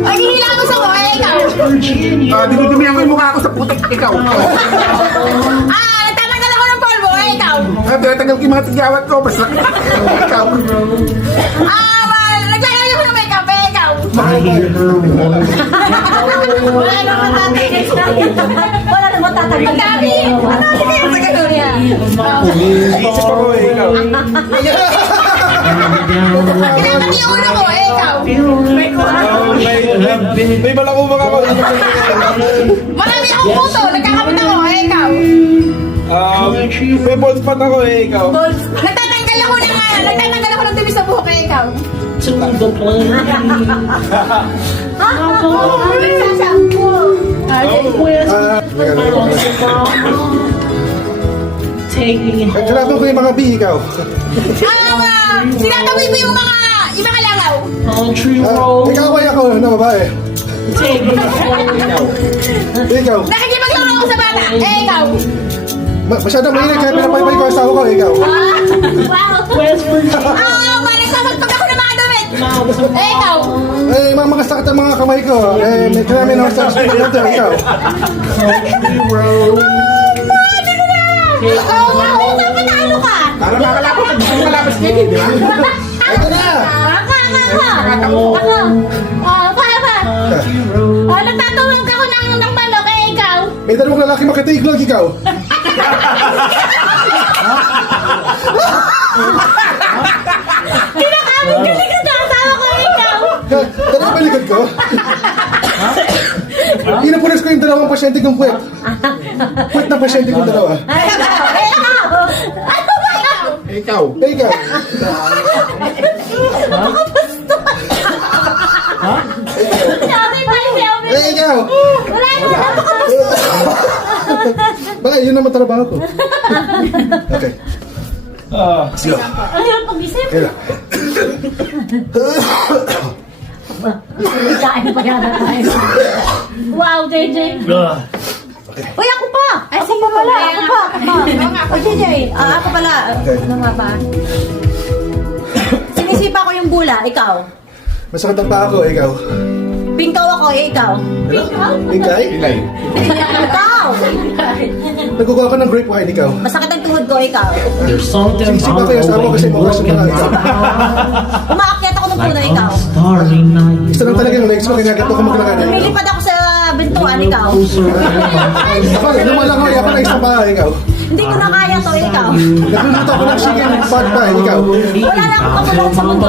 Ay, hinihilang mo eh, ikaw. Dinudumihan ko yung mukha ko sa putik, ikaw. Nagtatanggal ako ng polvo, ikaw. Tinatanggal ko yung mga tigyawat ko, basta ikaw. Naglalagay ko ng makeup, ikaw. Wala naman tatanggal. Wala naman tatanggal. Ang dami. Ang dami kayo sa ganun yan. Isip ako ikaw. Kailangan yung ulo ko, ikaw. May balakubak ako. Marami akong puto, nagkakamot ako, ikaw. May bald spot ako ikaw. Nagtatanggal ako ng dumi sa buhok, ikaw. To the plane. Nagsasampo. Take me home. Kailangan ko yung mga B, ikaw. Sinatawi mo yung mga langaw. Country road. Ikaw ay ako na babae. Take me home. Ikaw. Nakikipaglaro ako sa bata, ikaw. Masyadong mahilig kaya pinapaypay ko ang asawa ko, ikaw. Wow. West Virginia. Malasapagpag ako ng mga damit. Ikaw. Eh, mga sakit ang mga kamay ko. May kami na sa speed natin, ikaw. Country road. Patalo ka. Para makalapos, gusto mo kalapos kayo, di ba? Ito na! Nagtatawag ako ng manok, ikaw. May dalawang lalaki makatiglog, ikaw. Kinakamit ka sa asawa ko, ikaw. Dalawa ba likod ko? Inapulis ko yung dalawang pasyente kong puwet. Puwet ng pasyente kong dalawa. Ikaw. Ikaw. Ikaw. Baka yun naman trabaho ko. Okay. Let's go. Ang hirap pag-isip. Kaya. Kain pa yata tayo. Wow, JJ. Uy, ako pa! Ay, ako pa pala, ako pa. O, JJ, ako pala. Ano nga ba? Sinisipa ko yung bula, ikaw. Masakit ang paa ko, ikaw. Pingkaw ako, ikaw. Ikay? Ikaw! Nagkukuha ka ng grape wine, ikaw. Masakit ang tuhod ko, ikaw. There's something Sipa ko yung asawa kasi mukha siya mga ikaw. Umaakyat ako ng puno, ikaw. starry night. Gusto lang talaga yung legs mo, kaya gato ko maglakad. Lumilipad ako sa bintuan, ikaw. Ako, lumalang ako, ako na isang paa, ikaw. Hindi ko na kaya to, ikaw. Nagluluto ako ng chicken pot pie, ikaw. Wala na akong kamulan sa mundo.